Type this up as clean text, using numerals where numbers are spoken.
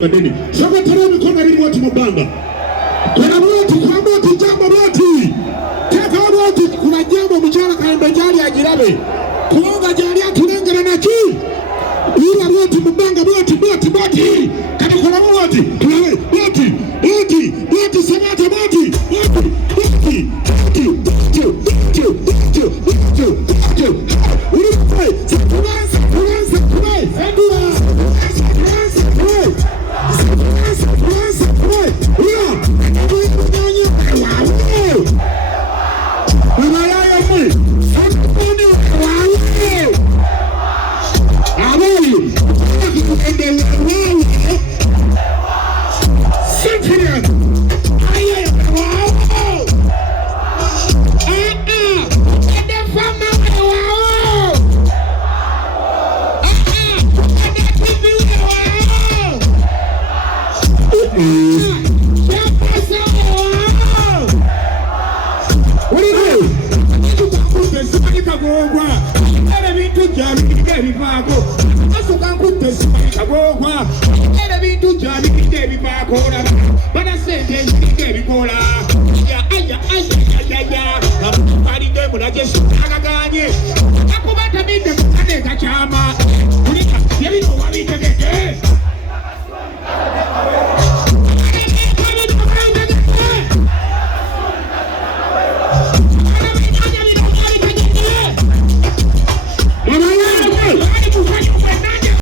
Madini. Sasa tarami kwa nini watu mabanga? Kuna watu jambo watu. Teka watu kuna jambo mchana kaenda jali ajirabe. Kuonga jali atunengana na ki. Ila watu mabanga watu. Kama kuna watu. Watu sanata watu.